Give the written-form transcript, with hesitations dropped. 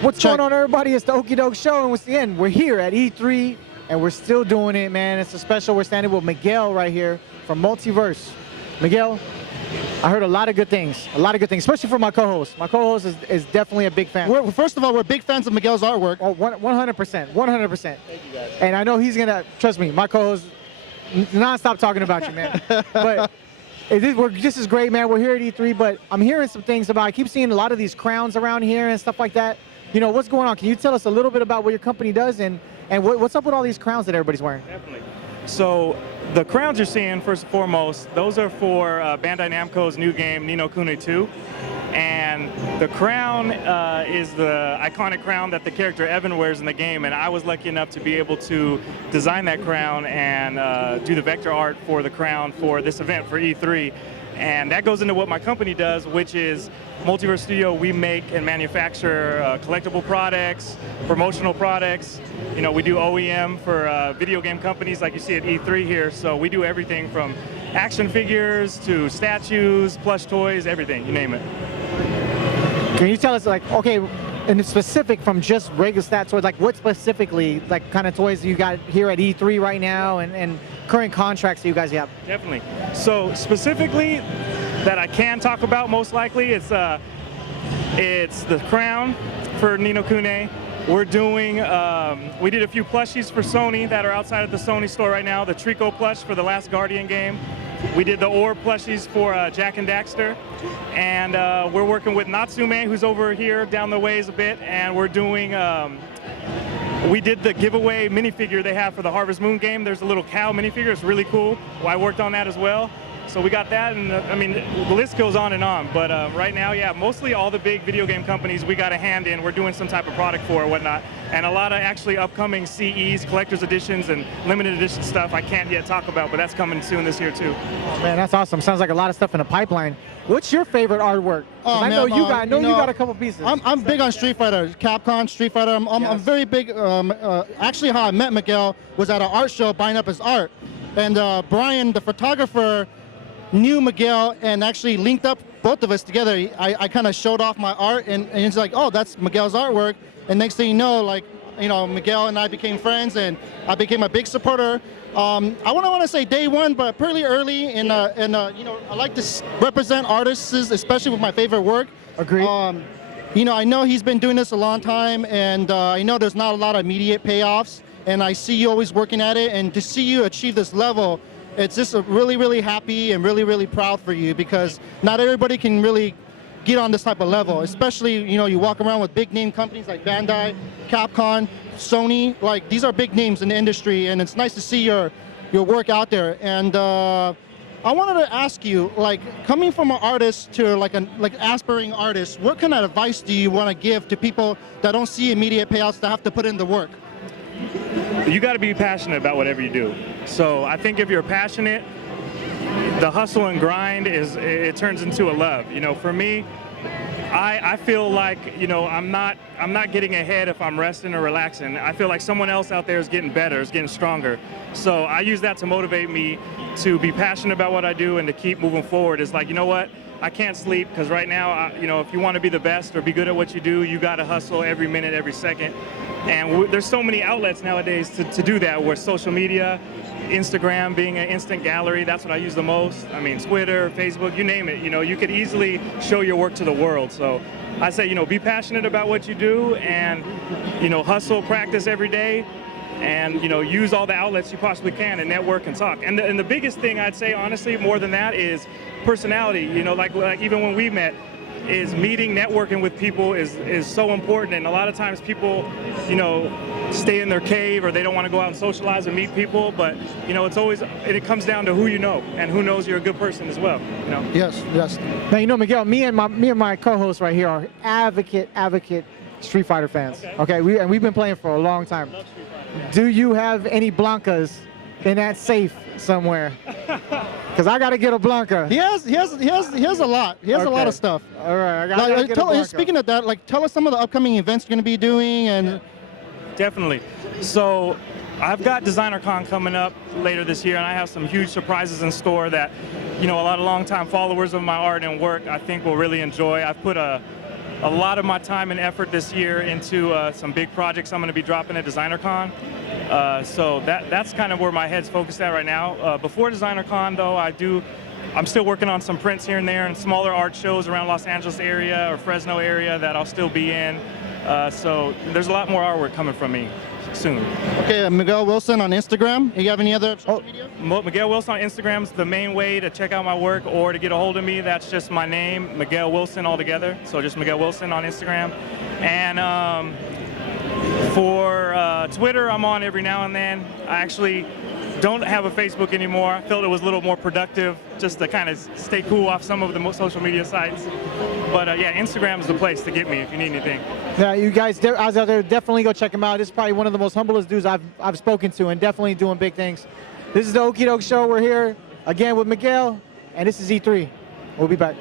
What's going on, everybody? It's the Okie Doke Show, and we're here at E3, and we're still doing it, man. It's a special. We're standing with Miguel right here from Multiverse. Miguel, I heard a lot of good things, especially from my co-host. My co-host is definitely a big fan. First of all, we're big fans of Miguel's artwork. Oh, 100%, 100%. Thank you, guys. And I know he's gonna, trust me, my co-host, non-stop talking about you, man. But this is great, man. We're here at E3, but I'm hearing some things about, I keep seeing a lot of these crowns around here and stuff like that. You know, what's going on? Can you tell us a little bit about what your company does and what's up with all these crowns that everybody's wearing? Definitely. So the crowns you're seeing, first and foremost, those are for Bandai Namco's new game, Ni no Kuni 2. And the crown is the iconic crown that the character Evan wears in the game, and I was lucky enough to be able to design that crown and do the vector art for the crown for this event for E3. And that goes into what my company does, which is Multiverse Studio. We make and manufacture collectible products, promotional products. You know, we do OEM for video game companies like you see at E3 here. So we do everything from action figures to statues, plush toys, everything, you name it. Can you tell us, like, okay, and specific from just regular stat toys, like what specifically, like kind of toys you got here at E3 right now and current contracts that you guys have? Definitely. So specifically that I can talk about most likely, it's the crown for Ni no Kuni. We're doing, we did a few plushies for Sony that are outside of the Sony store right now. The Trico plush for the Last Guardian game. We did the Orb plushies for Jak and Daxter. And we're working with Natsume, who's over here down the ways a bit, and we're doing, we did the giveaway minifigure they have for the Harvest Moon game. There's a little cow minifigure, it's really cool. Well, I worked on that as well. So we got that, and I mean, the list goes on and on. But right now, yeah, mostly all the big video game companies we got a hand in. We're doing some type of product for or whatnot. And a lot of actually upcoming CEs, collector's editions, and limited edition stuff I can't yet talk about, but that's coming soon this year too. Man, that's awesome. Sounds like a lot of stuff in the pipeline. What's your favorite artwork? Oh, I know you got a couple pieces. I'm big on Street Fighter, Capcom, Street Fighter. I'm very big. Actually, how I met Miguel was at an art show buying up his art. And Brian, the photographer, knew Miguel and actually linked up both of us together. I kind of showed off my art and it's like, oh, that's Miguel's artwork. And next thing you know, like, you know, Miguel and I became friends and I became a big supporter. I want to say day one, but pretty early. And you know, I like to represent artists, especially with my favorite work. Agreed. You know, I know he's been doing this a long time, and I know there's not a lot of immediate payoffs. And I see you always working at it, and to see you achieve this level, it's just really, really happy and really, really proud for you, because not everybody can really get on this type of level, especially, you know, you walk around with big name companies like Bandai, Capcom, Sony. Like, these are big names in the industry, and it's nice to see your work out there. And I wanted to ask you, like, coming from an artist to like aspiring artist, what kind of advice do you want to give to people that don't see immediate payouts, that have to put in the work? You got to be passionate about whatever you do. So I think if you're passionate, the hustle and grind it turns into a love. You know, for me, I feel like, you know, I'm not getting ahead if I'm resting or relaxing. I feel like someone else out there is getting better, is getting stronger. So I use that to motivate me to be passionate about what I do and to keep moving forward. It's like, you know what? I can't sleep, because right now, you know, if you want to be the best or be good at what you do, you got to hustle every minute, every second. And there's so many outlets nowadays to do that, where social media, Instagram being an instant gallery, that's what I use the most. I mean, Twitter, Facebook, you name it. You know, you could easily show your work to the world. So I say, you know, be passionate about what you do and, you know, hustle, practice every day. And, you know, use all the outlets you possibly can and network and talk. And the biggest thing I'd say, honestly, more than that, is personality. You know, like even when we met, is meeting, networking with people is so important. And a lot of times people, you know, stay in their cave, or they don't want to go out and socialize and meet people. But, you know, it comes down to who you know and who knows you're a good person as well, you know? Yes, yes. Now, you know, Miguel, me and my co-host right here are advocate Street Fighter fans. Okay, we've been playing for a long time. Love Street Fighter. Do you have any Blancas in that safe somewhere? Because I got to get a Blanca. He has a lot. He has a lot of stuff. All right, I got to get a Blanca. Speaking of that, like, tell us some of the upcoming events you're going to be doing. And Definitely. So I've got Designer Con coming up later this year, and I have some huge surprises in store that, you know, a lot of longtime followers of my art and work I think will really enjoy. I've put a a lot of my time and effort this year into some big projects I'm going to be dropping at DesignerCon. So that's kind of where my head's focused at right now. Before DesignerCon, though, I'm still working on some prints here and there and smaller art shows around Los Angeles area or Fresno area that I'll still be in. So there's a lot more artwork coming from me soon. Okay, Miguel Wilson on Instagram. Do you have any other social media? Miguel Wilson on Instagram is the main way to check out my work or to get a hold of me. That's just my name, Miguel Wilson altogether. So just Miguel Wilson on Instagram. And for Twitter, I'm on every now and then. I actually don't have a Facebook anymore. I felt it was a little more productive just to kind of stay cool off some of the social media sites. But yeah, Instagram is the place to get me if you need anything. Yeah, you guys out there, definitely go check him out. This is probably one of the most humblest dudes I've spoken to, and definitely doing big things. This is the Okie Doke Show. We're here again with Miguel, and this is E3. We'll be back.